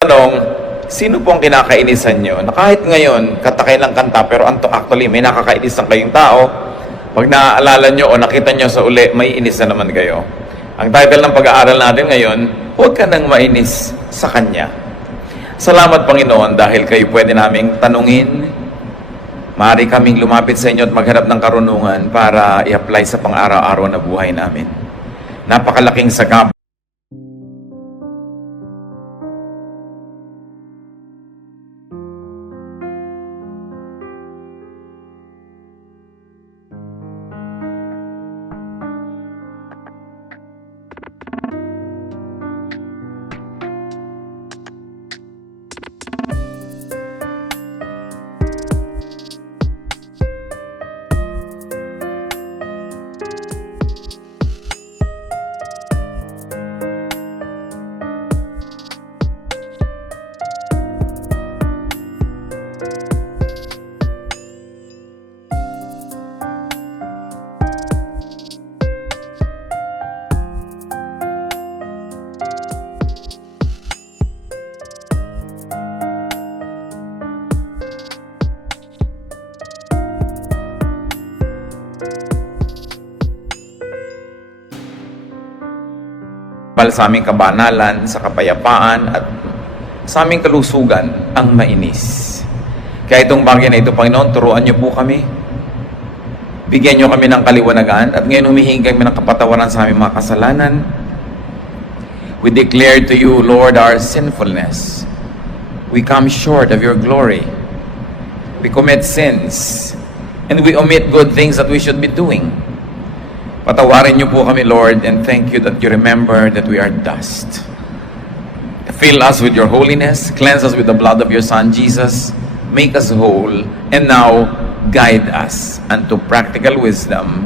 Tanong, sino po ang kinakainisan nyo? Na kahit ngayon, katakay lang kanta, pero actually, may nakakainisan kayong tao. Pag naaalala nyo o nakita nyo sa uli, may inis na naman kayo. Ang title ng pag-aaral natin ngayon, huwag ka nang mainis sa Kanya. Salamat, Panginoon, dahil kayo pwede naming tanungin. Maaari kaming lumapit sa inyo at maghanap ng karunungan para i-apply sa pang-araw-araw na buhay namin. Napakalaking sagap. Sa aming kabanalan, sa kapayapaan at sa aming kalusugan ang mainis. Kaya itong bagay na ito, Panginoon, turuan niyo po kami. Bigyan niyo kami ng kaliwanagan at ngayon humihingi kami ng kapatawaran sa aming mga kasalanan. We declare to you, Lord, our sinfulness. We come short of your glory. We commit sins and we omit good things that we should be doing. Patawarin niyo po kami, Lord, and thank you that you remember that we are dust. Fill us with your holiness, cleanse us with the blood of your Son, Jesus, make us whole, and now guide us unto practical wisdom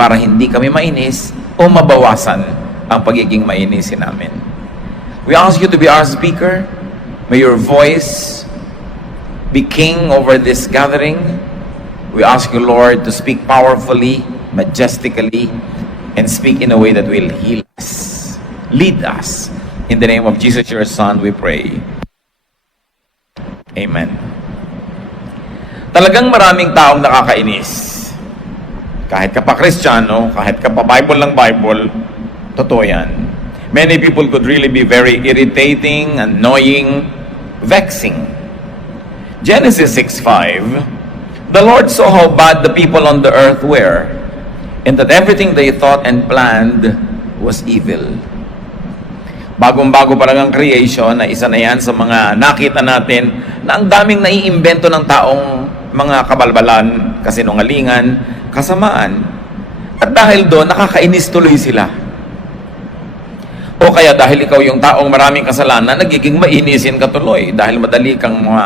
para hindi kami mainis o mabawasan ang pagiging mainisin namin. We ask you to be our speaker. May your voice be king over this gathering. We ask you, Lord, to speak powerfully, majestically, and speak in a way that will heal us, lead us. In the name of Jesus, your Son, we pray. Amen. Talagang maraming taong nakakainis. Kahit ka pa Kristiyano, kahit ka pa Bible lang Bible, totoo yan. Many people could really be very irritating, annoying, vexing. Genesis 6:5, the Lord saw how bad the people on the earth were, and that everything they thought and planned was evil. Bagong-bago pa lang ang creation, na isa na yan sa mga nakita natin na ang daming naiimbento ng taong mga kabalbalan, kasinungalingan, kasamaan. At dahil doon, nakakainis tuloy sila. O kaya dahil ikaw yung taong maraming kasalanan, nagiging mainisin ka tuloy dahil madali kang mga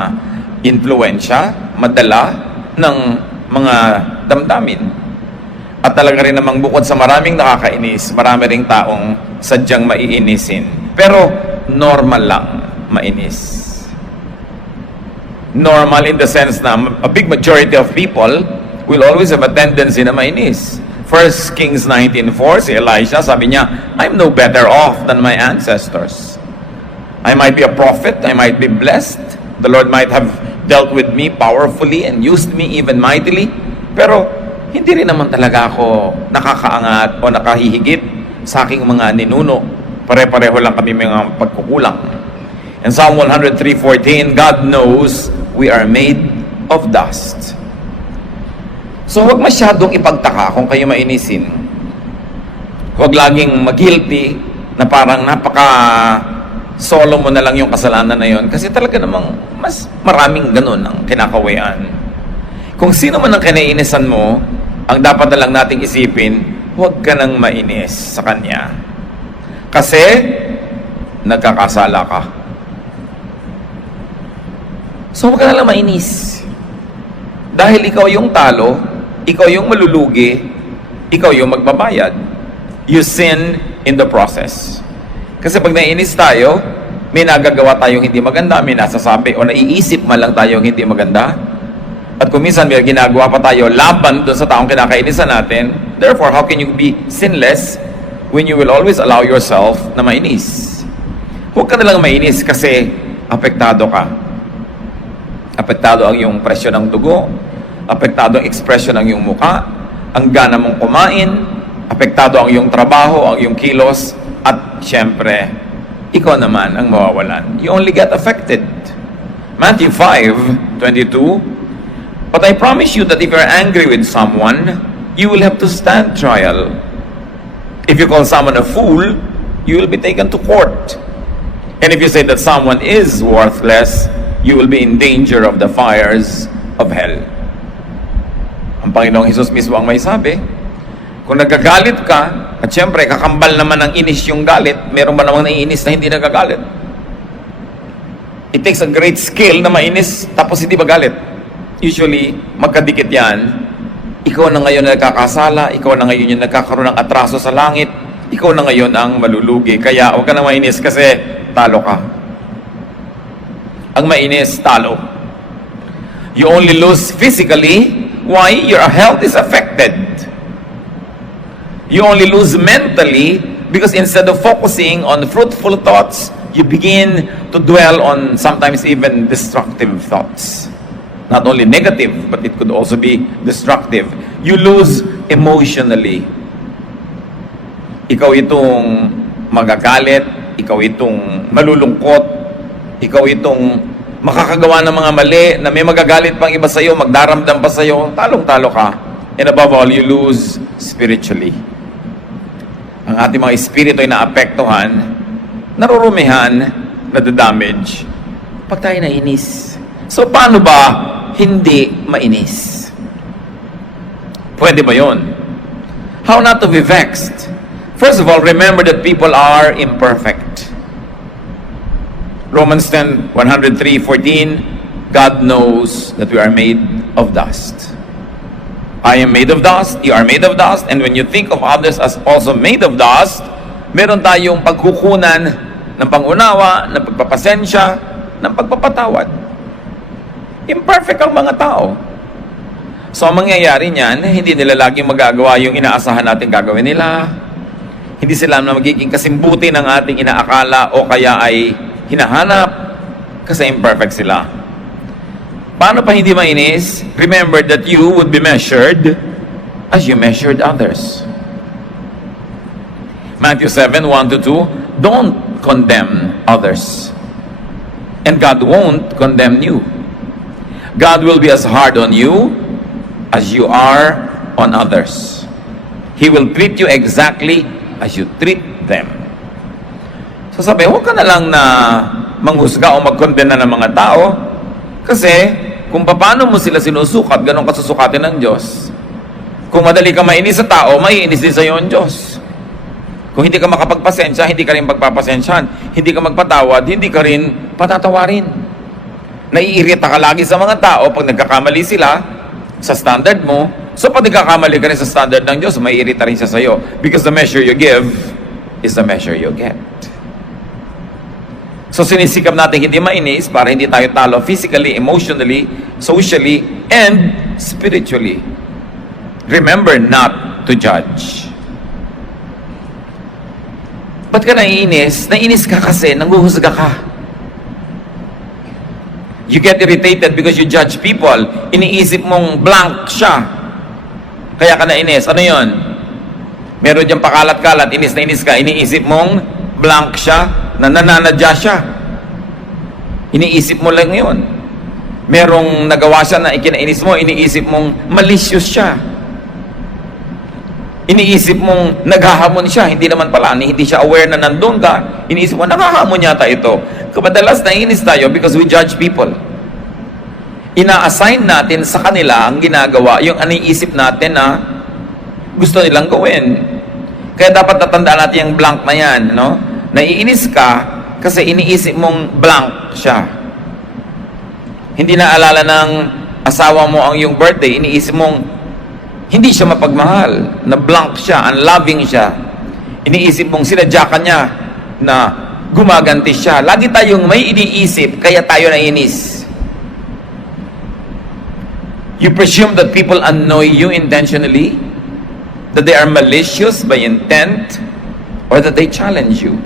influensya, madala ng mga damdamin. At talaga rin namang bukod sa maraming nakakainis, marami ring taong sadyang maiinisin. Pero normal lang mainis. Normal in the sense na a big majority of people will always have a tendency na mainis. 1 Kings 19:4, si Elisha, sabi niya, I'm no better off than my ancestors. I might be a prophet, I might be blessed, the Lord might have dealt with me powerfully and used me even mightily, pero hindi rin naman talaga ako nakakaangat o nakahihigit sa aking mga ninuno. Pare-pareho lang kami mga pagkukulang. In Psalm 103:14, God knows we are made of dust. So huwag masyadong ipagtaka kung kayo mainisin. Huwag laging mag-guilty na parang napaka-solo mo na lang yung kasalanan na yon. Kasi talaga namang mas maraming ganun ang kinakawayan. Kung sino man ang kinainisan mo, ang dapat na lang nating isipin, huwag ka nang mainis sa Kanya. Kasi, nagkakasala ka. So, huwag ka na lang mainis. Dahil ikaw yung talo, ikaw yung malulugi, ikaw yung magbabayad. You sin in the process. Kasi pag naiinis tayo, may nagagawa tayong hindi maganda, may nasasabi o naiisip man lang tayong hindi maganda. At kung minsan may ginagawa pa tayo laban doon sa taong kinakainisan natin, therefore, how can you be sinless when you will always allow yourself na mainis? Huwag ka na lang mainis kasi apektado ka. Apektado ang iyong presyo ng dugo, apektado ang ekspresyon ng iyong muka, ang gana mong kumain, apektado ang iyong trabaho, ang iyong kilos, at syempre, ikaw naman ang mawawalan. You only get affected. Matthew 5:22, "But I promise you that if you are angry with someone, you will have to stand trial. If you call someone a fool, you will be taken to court. And if you say that someone is worthless, you will be in danger of the fires of hell." Ang Panginoong Hesus mismo ang may sabi, kung nagagalit ka, at syempre kakambal naman ng inis yung galit, meron ba namang naiinis na hindi nagagalit? It takes a great skill na mainis tapos hindi magalit. Usually, magkadikit yan. Ikaw na ngayon na nagkakasala, ikaw na ngayon yung nagkakaroon ng atraso sa langit, ikaw na ngayon ang malulugi. Kaya huwag ka na mainis kasi talo ka. Ang mainis, talo. You only lose physically. Why? Your health is affected. You only lose mentally because instead of focusing on fruitful thoughts, you begin to dwell on sometimes even destructive thoughts. Not only negative, but it could also be destructive. You lose emotionally. Ikaw itong magagalit, ikaw itong malulungkot, ikaw itong makakagawa ng mga mali na may magagalit pang iba sa'yo, magdaramdam pa sa'yo, talong-talo ka. And above all, you lose spiritually. Ang ating mga espiritu ay naapektuhan, narurumihan, nadadamage pag tayo nainis. So, paano ba hindi mainis? Pwede ba yun? How not to be vexed? First of all, remember that people are imperfect. Romans 10:103-14, God knows that we are made of dust. I am made of dust, you are made of dust, and when you think of others as also made of dust, meron tayong pagkukunan ng pangunawa, ng pagpapasensya, ng pagpapatawad. Imperfect ang mga tao. So, ang mangyayari niyan, hindi nila laging magagawa yung inaasahan natin gagawin nila. Hindi sila na magiging kasimbuti ng ating inaakala o kaya ay hinahanap kasi imperfect sila. Paano pa hindi mainis? Remember that you would be measured as you measured others. Matthew 7:1-2, don't condemn others. And God won't condemn you. God will be as hard on you as you are on others. He will treat you exactly as you treat them. So sabi, huwag ka na lang na manghusga o magkondena ng mga tao kasi kung paano mo sila sinusukat, ganun ka susukatin ng Diyos. Kung madali ka mainis sa tao, maiinis din sa iyo ang Diyos. Kung hindi ka makapagpasensya, hindi ka rin pagpapasensyahan. Hindi ka magpatawad, hindi ka rin patatawarin. Naiirita ka lagi sa mga tao pag nagkakamali sila sa standard mo. So pag nagkakamali ka rin sa standard ng Diyos, maiirita rin siya sa iyo. Because the measure you give is the measure you get. So sinisikap natin hindi mainis para hindi tayo talo physically, emotionally, socially, and spiritually. Remember not to judge. Ba't ka naiinis? Naiinis ka kasi, nanghuhusga ka. You get irritated because you judge people. Iniisip mong blank siya. Kaya ka nainis. Ano yun? Meron diyang pakalat-kalat, inis na inis ka, iniisip mong blank siya, na nananadya siya. Iniisip mo lang yun. Merong nagawa siya na ikinainis mo, iniisip mong malicious siya. Iniisip mong naghahamon siya, hindi naman pala, hindi siya aware na nandun ka, iniisip mo, naghahamon yata ito. Madalas naiinis tayo because we judge people. Ina-assign natin sa kanila ang ginagawa, yung aniisip natin na gusto nilang gawin. Kaya dapat natandaan natin yung blank na yan, no? Naiinis ka kasi iniisip mong blank siya. Hindi na alala ng asawa mo ang iyong birthday, iniisip mong hindi siya mapagmahal, na blank siya, unloving siya. Iniisip mong sinadya ka niya na gumaganti siya. Lagi tayong may iniisip, kaya tayo naiinis. You presume that people annoy you intentionally, that they are malicious by intent, or that they challenge you.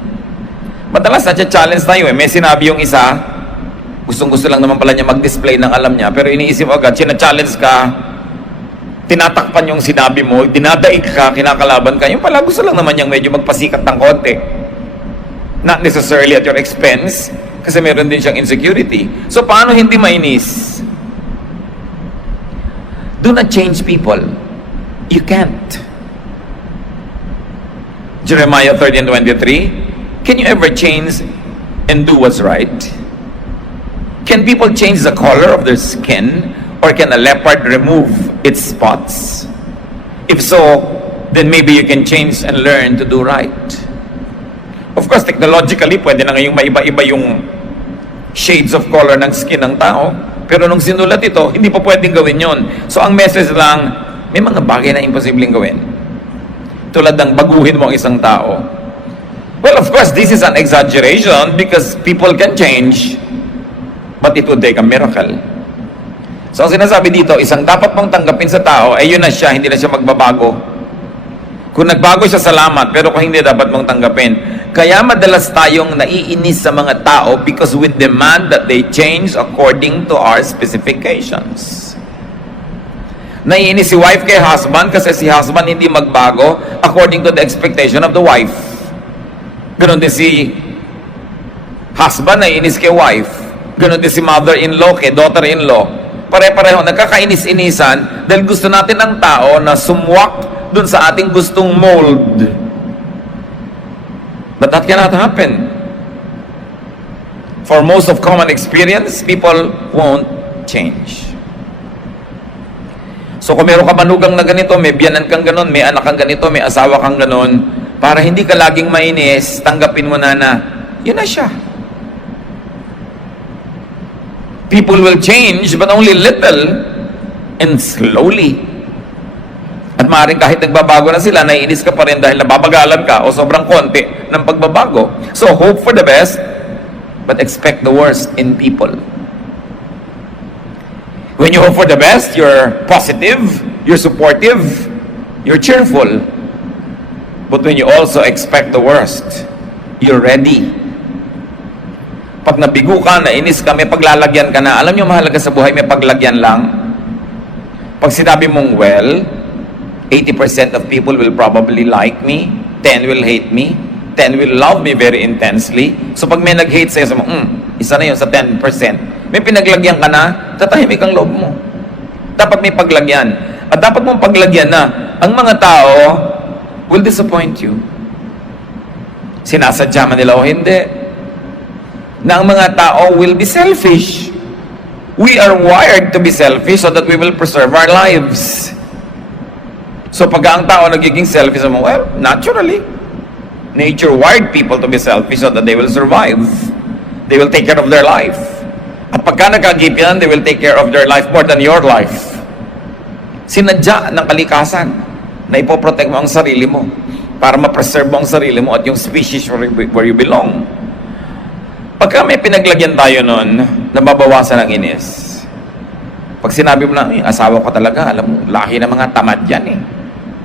Madalas na challenge tayo eh. May sinabi yung isa, Gustong-gusto lang naman pala niya mag-display ng alam niya, pero iniisip agad, sina-challenge ka, tinatakpan yung sinabi mo, dinadaig ka, kinakalaban ka, yung pala gusto lang naman niyang medyo magpasikat ng konti. Not necessarily at your expense, kasi meron din siyang insecurity. So, paano hindi mainis? Do not change people. You can't. Jeremiah 30:23, can you ever change and do what's right? Can people change the color of their skin? Or can a leopard remove its spots? If so, then maybe you can change and learn to do right. Of course, technologically, pwede na ngayong maiba-iba yung shades of color ng skin ng tao. Pero nung sinulat ito, hindi pa pwedeng gawin yon. So, ang message lang, may mga bagay na imposibleng gawin. Tulad ng baguhin mo ang isang tao. Well, of course, this is an exaggeration because people can change. But it would take a miracle. So, ang sinasabi dito, isang dapat mong tanggapin sa tao, ay yun na siya, hindi na siya magbabago. Kung nagbago siya, salamat, pero kung hindi, dapat mong tanggapin. Kaya madalas tayong naiinis sa mga tao because we demand that they change according to our specifications. Naiinis si wife kay husband kasi si husband hindi magbago according to the expectation of the wife. Ganon din si husband naiinis kay wife. Ganon din si mother-in-law kay daughter-in-law. Pare-pareho, nagkakainis-inisan dahil gusto natin ang tao na sumwak dun sa ating gustong mold. But that cannot happen. For most of common experience, people won't change. So kung meron ka manugang na ganito, may biyanan kang ganon, may anak kang ganito, may asawa kang ganon, para hindi ka laging mainis, tanggapin mo na yun na siya. People will change, but only little and slowly. At maaaring kahit nagbabago na sila, naiinis ka pa rin dahil nababagalan ka o sobrang konti ng pagbabago. So, hope for the best, but expect the worst in people. When you hope for the best, you're positive, you're supportive, you're cheerful. But when you also expect the worst, you're ready. Pag nabigo ka, nainis ka, may paglalagyan ka na. Alam nyo, mahalaga sa buhay, may paglagyan lang. Pag sinabi mong, well, 80% of people will probably like me, 10 will hate me, 10 will love me very intensely. So pag may nag-hate sa'yo, isa na yun sa 10%. May pinaglagyan ka na, tatahimik ang loob mo. Dapat may paglagyan. At dapat mong paglagyan na ang mga tao will disappoint you. Sinasadya man nila o hindi, na ang mga tao will be selfish. We are wired to be selfish so that we will preserve our lives. So pag ang tao nagiging selfish, well, naturally, nature wired people to be selfish so that they will survive. They will take care of their life. At pagka nagkagip yan, they will take care of their life more than your life. Sinadya ng kalikasan na ipoprotect mo ang sarili mo para ma-preserve mo ang sarili mo at yung species where you belong. Pagka may pinaglagyan tayo nun, nababawasan ang inis. Pag sinabi mo na, asawa ko talaga, alam mo, lahi ng mga tamad yan eh.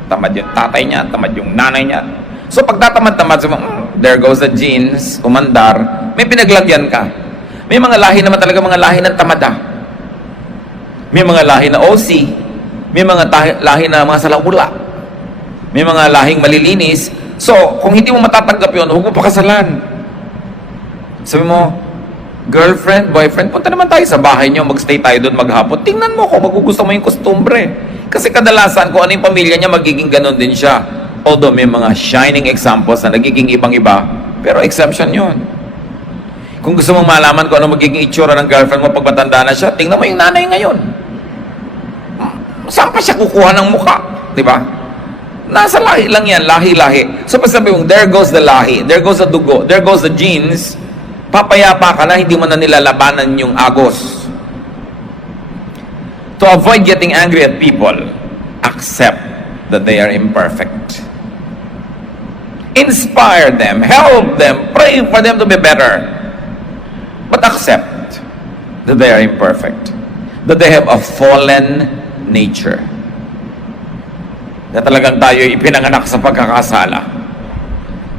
Tamad yung tatay niya, tamad yung nanay niya. So pag tatamad-tamad, there goes the genes, umandar, may pinaglagyan ka. May mga lahi naman talaga, mga lahi ng tamada. May mga lahi na OC, may mga lahi na mga salawula, may mga lahing malilinis. So, kung hindi mo matatanggap yun, huwag mo pakasalan. Sabi mo, girlfriend, boyfriend, punta naman tayo sa bahay nyo, magstay tayo doon maghapon. Tingnan mo kung magugusto mo yung kostumbre. Kasi kadalasan, kung ano yung pamilya niya, magiging ganon din siya. Although may mga shining examples na nagiging ibang-iba, pero exception yun. Kung gusto mong malaman kung ano magiging itsura ng girlfriend mo pag matanda na siya, tingnan mo yung nanay ngayon. Saan pa siya kukuha ng mukha? Diba? Nasa lahi lang yan, lahi-lahi. So pag sabi mong, there goes the lahi, there goes the dugo, there goes the genes, papayapa ka na, hindi mo na nilalabanan yung agos. To avoid getting angry at people, accept that they are imperfect. Inspire them, help them, pray for them to be better. But accept that they are imperfect. That they have a fallen nature. Na talagang tayo ipinanganak sa pagkakasala.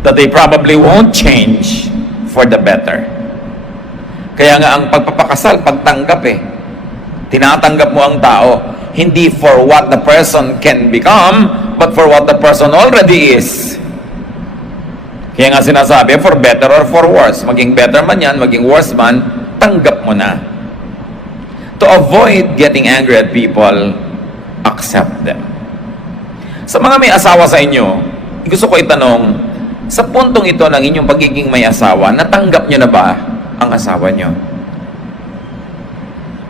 That they probably won't change for the better. Kaya nga ang pagpapakasal, pagtanggap eh. Tinatanggap mo ang tao, hindi for what the person can become, but for what the person already is. Kaya nga sinasabi, for better or for worse. Maging better man yan, maging worse man, tanggap mo na. To avoid getting angry at people, accept them. Sa mga may asawa sa inyo, gusto ko itanong, sa puntong ito ng inyong pagiging may asawa, natanggap nyo na ba ang asawa nyo?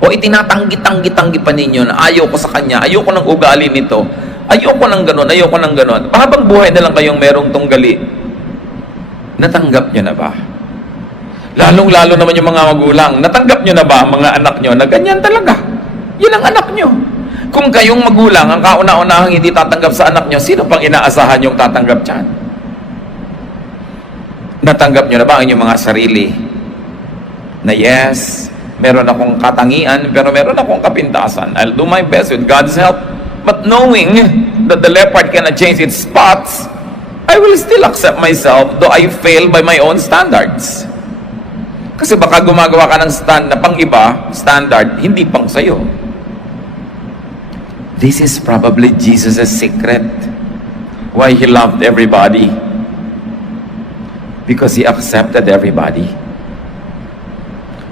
O itinatanggi-tanggi pa ninyo na ayaw ko sa kanya, ayaw ko ng ugali nito, ayaw ko ng ganon, ayaw ko ng ganon. Habang buhay na lang kayong merong tunggali, natanggap nyo na ba? Lalong-lalo naman yung mga magulang, natanggap nyo na ba ang mga anak nyo na ganyan talaga? Yan ang anak nyo. Kung kayong magulang, ang kauna-unahang hindi tatanggap sa anak nyo, sino pang inaasahan yung tatanggap dyan? Natanggap nyo na ba ang inyong mga sarili? Na yes, meron akong katangian, pero meron akong kapintasan. I'll do my best with God's help. But knowing that the leopard cannot change its spots, I will still accept myself, though I fail by my own standards. Kasi baka gumagawa ka ng na pang iba, standard, hindi pang sayo. This is probably Jesus' secret. Why He loved everybody. Because He accepted everybody.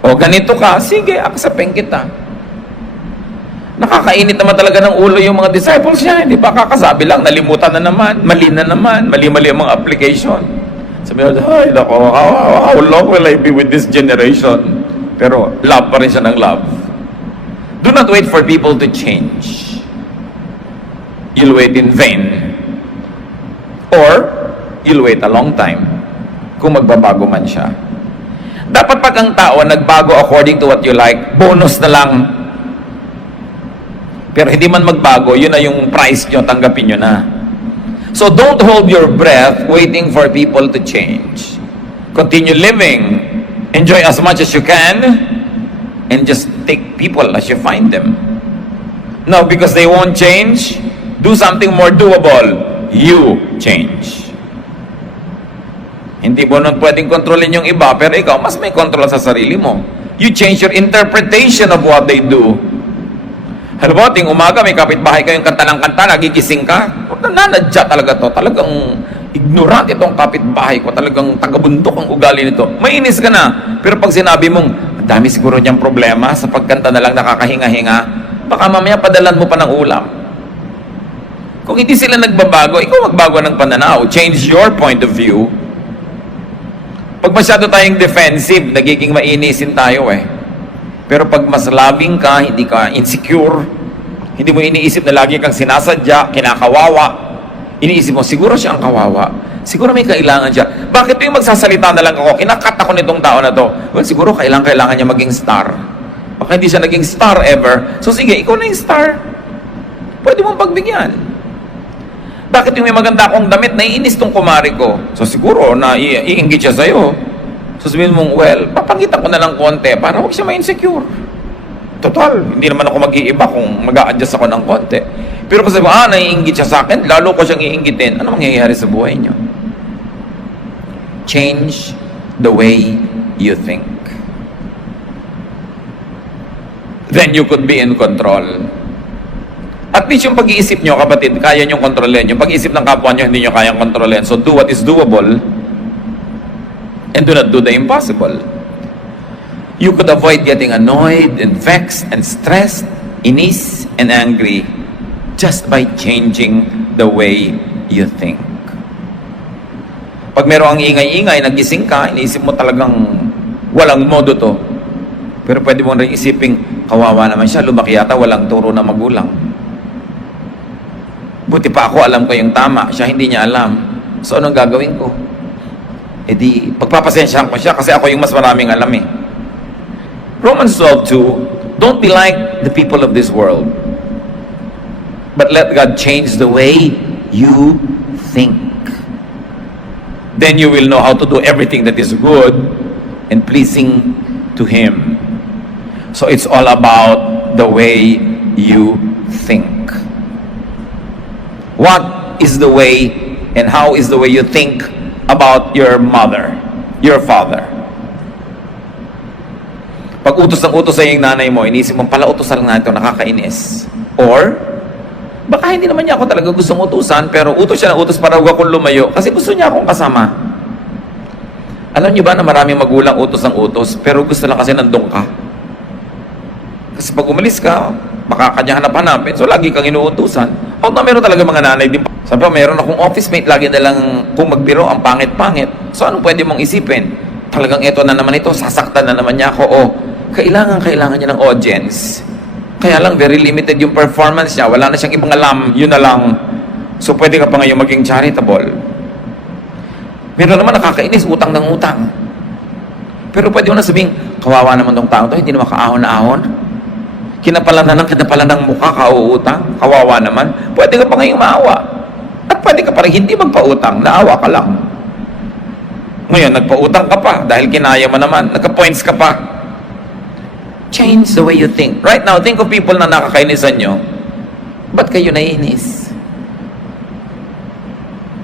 O ganito ka, sige, acceptin kita. Nakakainit naman talaga ng ulo yung mga disciples niya. Hindi ba kakasabi lang, nalimutan na naman, mali ang mga application. Sabi niya, ay, nako, how long will I be with this generation? Pero love pa rin siya ng love. Do not wait for people to change. You'll wait in vain. Or, you'll wait a long time kung magbabago man siya. Dapat pag ang tao nagbago according to what you like, bonus na lang. Pero hindi man magbago, yun na yung price nyo, tanggapin nyo na. So don't hold your breath waiting for people to change. Continue living. Enjoy as much as you can. And just take people as you find them. Now, because they won't change, do something more doable. You change. Hindi mo nun pwedeng kontrolin yung iba, pero ikaw, mas may kontrol sa sarili mo. You change your interpretation of what they do. Halimbawa, ting umaga, may kapitbahay kayong kanta ng kanta, nagigising ka. Nanadya talaga to. Talagang ignorant itong kapitbahay ko. Talagang tagabundok ang ugali nito. Mainis ka na. Pero pag sinabi mong, ang dami siguro niyang problema, sa pagkanta na lang nakakahinga-hinga, baka mamaya padalan mo pa ng ulam. Kung hindi sila nagbabago, ikaw magbago ng pananaw. Change your point of view. Pag masyado tayong defensive, nagiging mainisin tayo eh. Pero pag mas loving ka, hindi ka insecure, hindi mo iniisip na lagi kang sinasadya, kinakawawa, iniisip mo, siguro siya ang kawawa. Siguro may kailangan siya. Bakit yung magsasalita na lang ako, kinakat ako nitong tao na to? Well, siguro kailangan niya maging star. Baka hindi siya naging star ever. So sige, ikaw na yung star. Pwede mong pagbigyan. Bakit yung may maganda akong damit, naiinis tong kumari ko? So siguro na iinggit siya sa'yo. So sabihin mong, well, papakita ko na lang konti para huwag siya ma-insecure. Total, hindi naman ako mag-iiba kung mag-a-adjust ako ng konti. Pero kasi naiinggit siya sa akin, lalo ko siyang iinggitin, ano mangyayari sa buhay niyo? Change the way you think. Then you could be in control. At least yung pag-iisip nyo, kapatid, kaya nyo kontrolin. Yung pag-iisip ng kapwa nyo, hindi nyo kayang kontrolin. So do what is doable and do not do the impossible. You could avoid getting annoyed and vexed and stressed, inis and angry just by changing the way you think. Pag merong ang ingay-ingay, nagising ka, iniisip mo talagang walang modo to. Pero pwede mo rin isiping, kawawa naman siya, lumaki yata, walang turo na magulang. Buti pa ako, alam ko yung tama, siya hindi niya alam. So anong gagawin ko? E di, pagpapasensyahan ko siya kasi ako yung mas maraming alam eh. Romans 12:2, don't be like the people of this world, but let God change the way you think. Then you will know how to do everything that is good and pleasing to Him. So it's all about the way you think. What is the way and how is the way you think about your mother, your father? Pag utos ng utos sa yung nanay mo, inisip mo, pala utosan lang na ito, nakakainis. Or, baka hindi naman niya ako talaga gustong utusan, pero utos siya ng utos para huwag akong lumayo kasi gusto niya akong kasama. Alam niyo ba na maraming magulang utos ng utos, pero gusto lang kasi nandun ka. Kasi pag umalis ka, baka kanya hanap-hanapin, so lagi kang inuutusan. O na meron talaga mga nanay din. Sabi ko, meron akong office mate, lagi na lang kung magbiro, ang pangit-pangit. So anong pwede mong isipin? Talagang eto na naman ito, sasaktan na naman niya ako. O, kailangan niya ng audience. Kaya lang, very limited yung performance niya. Wala na siyang ibang alam, yun na lang. So pwede ka pa ngayon maging charitable. Meron naman nakakainis, utang ng utang. Pero pwede mo na sabihin, kawawa naman tong tao to, hindi na makaahon na ahon. Kinapalan ng mukha, kauutang, kawawa naman. Pwede ka pa ngayong maawa. At pwede ka pa rin hindi magpautang, naawa ka lang. Ngayon, nagpautang ka pa dahil kinaya mo naman, nagka-points ka pa. Change the way you think. Right now, think of people na nakakainisan nyo. Ba't kayo naiinis?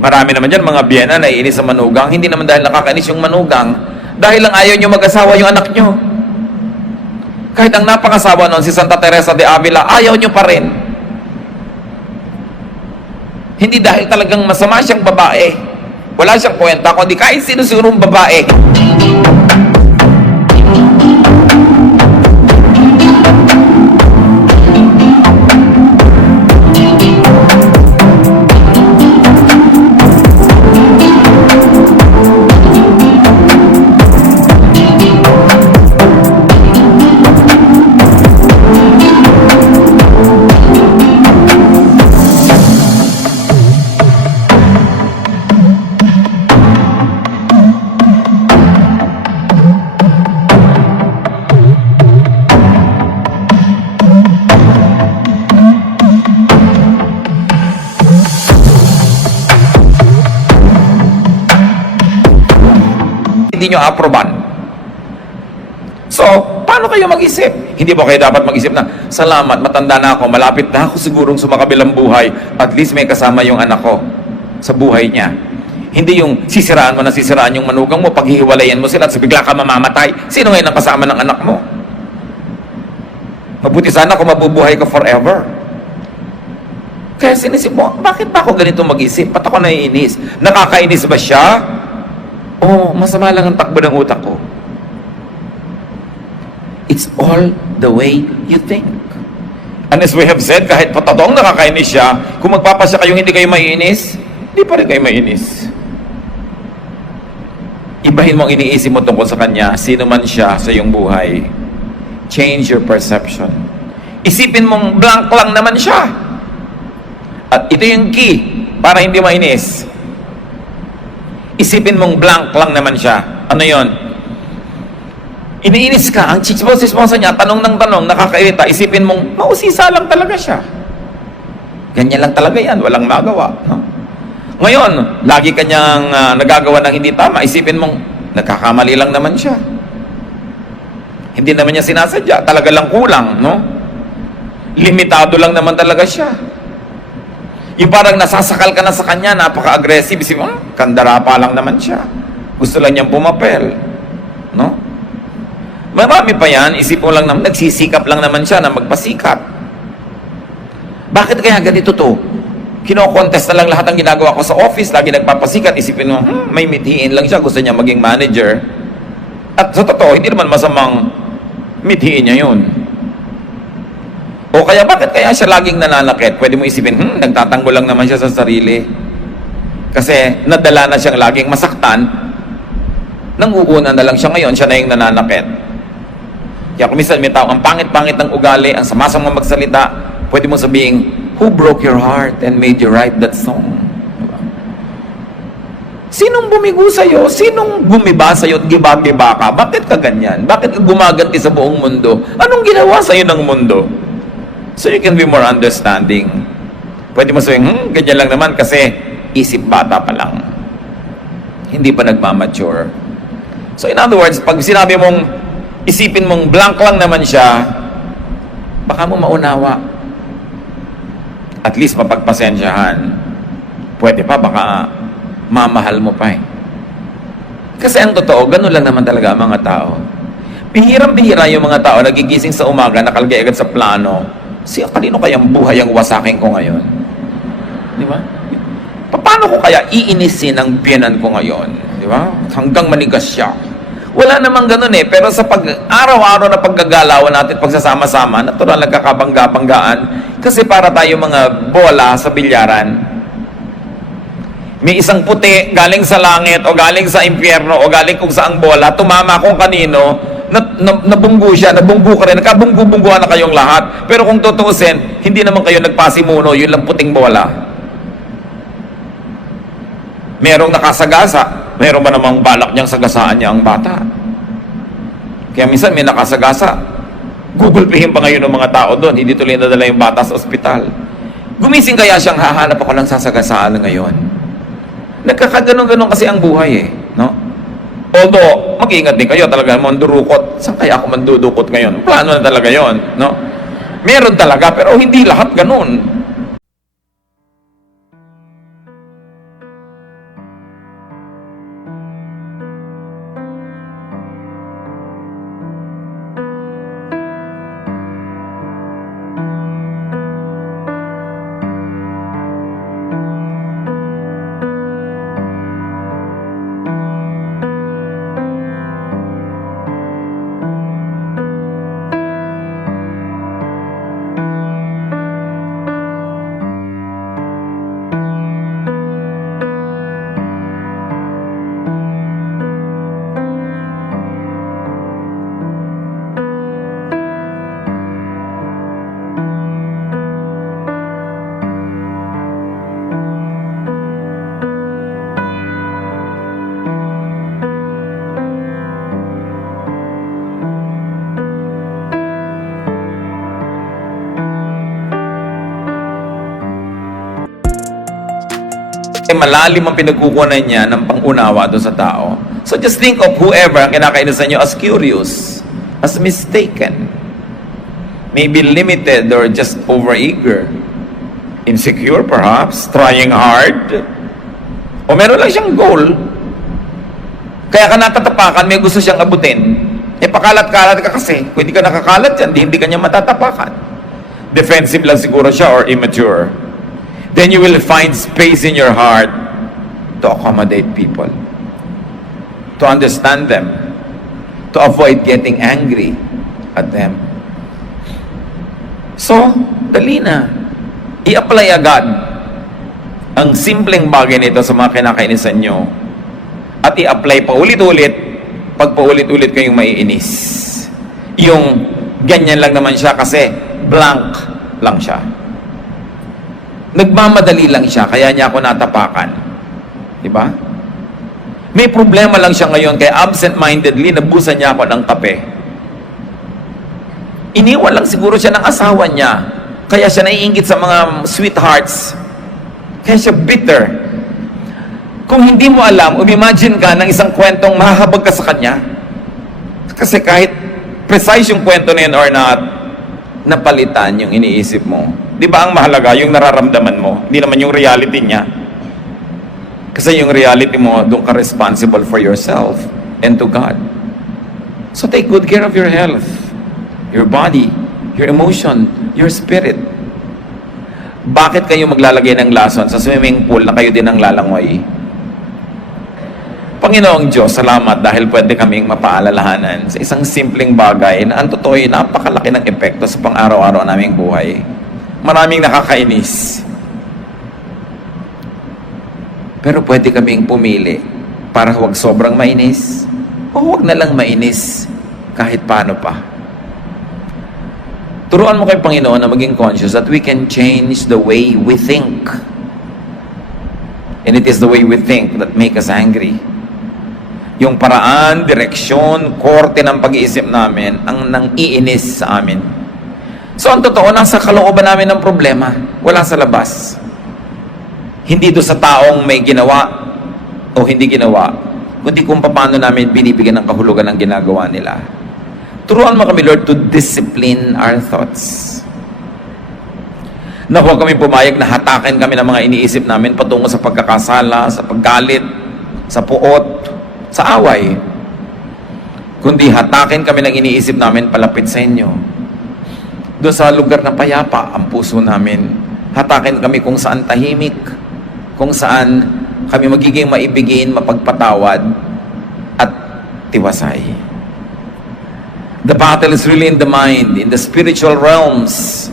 Marami naman dyan, mga biyena naiinis sa manugang. Hindi naman dahil nakakainis yung manugang. Dahil lang ayaw nyo mag-asawa yung anak nyo. Kahit ang napangasawa noon, si Santa Teresa de Avila, ayaw nyo pa rin. Hindi dahil talagang masama siyang babae. Wala siyang kwenta, kundi kahit sino-sinong babae. Hindi nyo aproban. So, paano kayo mag-isip? Hindi ba kayo dapat mag-isip na, salamat, matanda na ako, malapit na ako sigurong sumakabilang buhay, at least may kasama yung anak ko sa buhay niya. Hindi yung sisiraan mo na sisiraan yung manugang mo, paghihiwalayan mo sila at bigla ka mamamatay. Sino ngayon ang kasama ng anak mo? Mabuti sana kung mabubuhay ka forever. Kaya sinisip mo, bakit ba ako ganito mag-isip? Ba't ako naiinis? Nakakainis ba siya? Oh, masama lang ang takbo ng utak ko. It's all the way you think. And as we have said, kahit patotong nakakainis siya, kung magpapasya kayong hindi kayo maiinis, hindi pa rin kayo mainis. Ibahin mo ang iniisip mo tungkol sa kanya, sino man siya sa iyong buhay. Change your perception. Isipin mong blank lang naman siya. At ito yung key para hindi mainis. Isipin mong blank lang naman siya. Ano yon? Iniinis ka, ang chismosa niya, tanong ng tanong, nakakairita, isipin mong, mausisa lang talaga siya. Ganyan lang talaga yan, walang magawa. No? Ngayon, lagi kanyang nagagawa ng hindi tama, isipin mong, nagkakamali lang naman siya. Hindi naman niya sinasadya, talaga lang kulang, no? Limitado lang naman talaga siya. Yung parang nasasakal ka na sa kanya, napaka-aggressive, isipin mo, kandara pa lang naman siya. Gusto lang niyang pumapel. No? Marami pa yan, isip mo lang naman, nagsisikap lang naman siya na magpasikap. Bakit kaya ganito to? Kino-contest na lang lahat ang ginagawa ko sa office, lagi nagpapasikat, isipin mo, may mithiin lang siya, gusto niya maging manager. At sa totoo, hindi naman masamang mithiin niya yun. O kaya bakit kaya siya laging nananakit? Pwede mo isipin, nagtatanggol lang naman siya sa sarili. Kasi nadala na siyang laging masaktan, nanguuna na lang siya ngayon, siya na yung nananakit. Kaya kung minsan may tao, ang pangit-pangit ng ugali, ang sama-sama magsalita, pwede mo sabihin, who broke your heart and made you write that song? Diba? Sinong bumigo sa'yo? Sinong gumiba sa'yo at giba-giba ka? Bakit ka ganyan? Bakit ka gumaganti sa buong mundo? Anong ginawa sa'yo ng mundo? So you can be more understanding. Pwede mo sabihin, ganyan lang naman kasi isip bata pa lang. Hindi pa nagmamature. So in other words, pag sinabi mong, isipin mong blank lang naman siya, baka mo maunawa. At least mapagpasensyahan. Pwede pa, baka mamahal mo pa eh. Kasi ang totoo, ganun lang naman talaga ang mga tao. Bihirang-bihira yung mga tao nagigising sa umaga, nakalagay agad sa plano, kanino kayang buhay ang wasakin ko ngayon? Di ba? Paano ko kaya iinisin ang biyenan ko ngayon? Di ba? Hanggang manigas siya. Wala namang ganun eh. Pero sa araw-araw na paggagalawan natin, pagsasama-sama, natural nagkakabangga-banggaan. Kasi para tayo mga bola sa bilyaran. May isang puti galing sa langit o galing sa impyerno o galing kung saang bola, tumama kung kanino, nabunggo siya, nabunggo ka rin, nakabunggo-bungguan na kayong lahat. Pero kung tutuusin, hindi naman kayo nagpasimuno, yun lang puting bola. Merong nakasagasa, meron ba namang balak niyang sagasaan niya ang bata? Kaya minsan may nakasagasa, gugulpihin pa ngayon ng mga tao doon, hindi tuloy nadala yung bata sa ospital. Gumising kaya siyang hahanap ako lang sasagasaan ngayon. Nagkakaganon-ganon kasi ang buhay eh, no? Although, mag-iingat din kayo talaga, mandurukot. Saan kaya ako mandudukot ngayon? Plano na talaga yon, no? Meron talaga, pero hindi lahat ganun. Malalim ang pinagkukunan niya ng pangunawa doon sa tao. So just think of whoever ang kinakainisan niyo as curious, as mistaken, maybe limited or just overeager, insecure perhaps, trying hard, o meron lang siyang goal, kaya ka natatapakan, may gusto siyang abutin, pakalat-kalat ka kasi, kung hindi ka nakakalat yan, hindi ka niya matatapakan. Defensive lang siguro siya or immature. Then you will find space in your heart to accommodate people, to understand them, to avoid getting angry at them. So, dali na. I-apply agad ang simpleng bagay nito sa mga kinakainisan nyo at i-apply pa ulit-ulit pag paulit-ulit kayong maiinis. Yung ganyan lang naman siya kasi blank lang siya. Nagmamadali lang siya, kaya niya ako natapakan. Diba? May problema lang siya ngayon, kaya absent-mindedly, nabusan niya ako ng kape. Iniwan lang siguro siya ng asawa niya, kaya siya naiinggit sa mga sweethearts. Kaya siya bitter. Kung hindi mo alam, imagine ka ng isang kwentong mahahabag ka sa kanya. Kasi kahit precise yung kwento na yun or not, napalitan yung iniisip mo. Di ba ang mahalaga yung nararamdaman mo? Hindi naman yung reality niya. Kasi yung reality mo, doon ka responsible for yourself and to God. So take good care of your health, your body, your emotion, your spirit. Bakit kayo maglalagay ng lason sa swimming pool na kayo din ang lalangoy? Panginoong Diyos, salamat dahil pwede kaming mapaalalahanan sa isang simpleng bagay na ang totoo ay napakalaki ng epekto sa pang-araw-araw naming buhay. Maraming nakakainis. Pero pwede kaming pumili para huwag sobrang mainis o huwag na lang mainis kahit paano pa. Turuan mo kay Panginoon na maging conscious that we can change the way we think. And it is the way we think that make us angry. Yung paraan, direksyon, korte ng pag-iisip namin ang nang-iinis sa amin. So, ang totoo, nasa kalooban namin ng problema. Wala sa labas. Hindi doon sa taong may ginawa o hindi ginawa, kundi kung paano namin binibigyan ng kahulugan ng ginagawa nila. Turuan mo kami, Lord, to discipline our thoughts. Na huwag kami pumayag na hatakin kami ng mga iniisip namin patungo sa pagkakasala, sa paggalit, sa puot, sa away. kundi hatakin kami ng iniisip namin palapit sa inyo. Doon sa lugar na payapa ang puso namin, hatakin kami kung saan tahimik, kung saan kami magiging maibigin, mapagpatawad, at tiwasay. The battle is really in the mind, in the spiritual realms.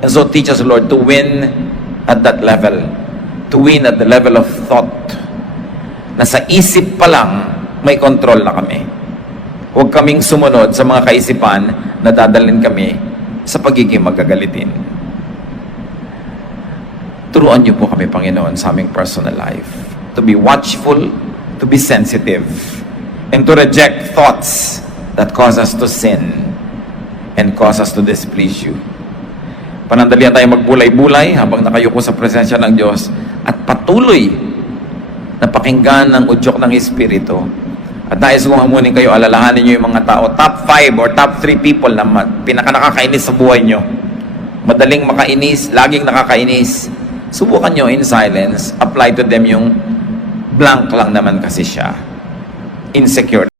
And so teach us, Lord, to win at that level. To win at the level of thought. Na sa isip pa lang, may control na kami. Huwag kaming sumunod sa mga kaisipan na dadalhin kami sa pagiging magagalitin. Turuan niyo po kami, Panginoon, sa aming personal life. To be watchful, to be sensitive, and to reject thoughts that cause us to sin and cause us to displease you. Panandalian tayo magbulay-bulay habang nakayuko sa presensya ng Diyos at patuloy na pakinggan ng udyok ng Espiritu. At nais kong hamunin kayo, alalahanin nyo yung mga tao, top 5 or top 3 people na pinaka-nakakainis sa buhay nyo. Madaling makainis, laging nakakainis. Subukan nyo in silence, apply to them yung blank lang naman kasi siya. Insecure.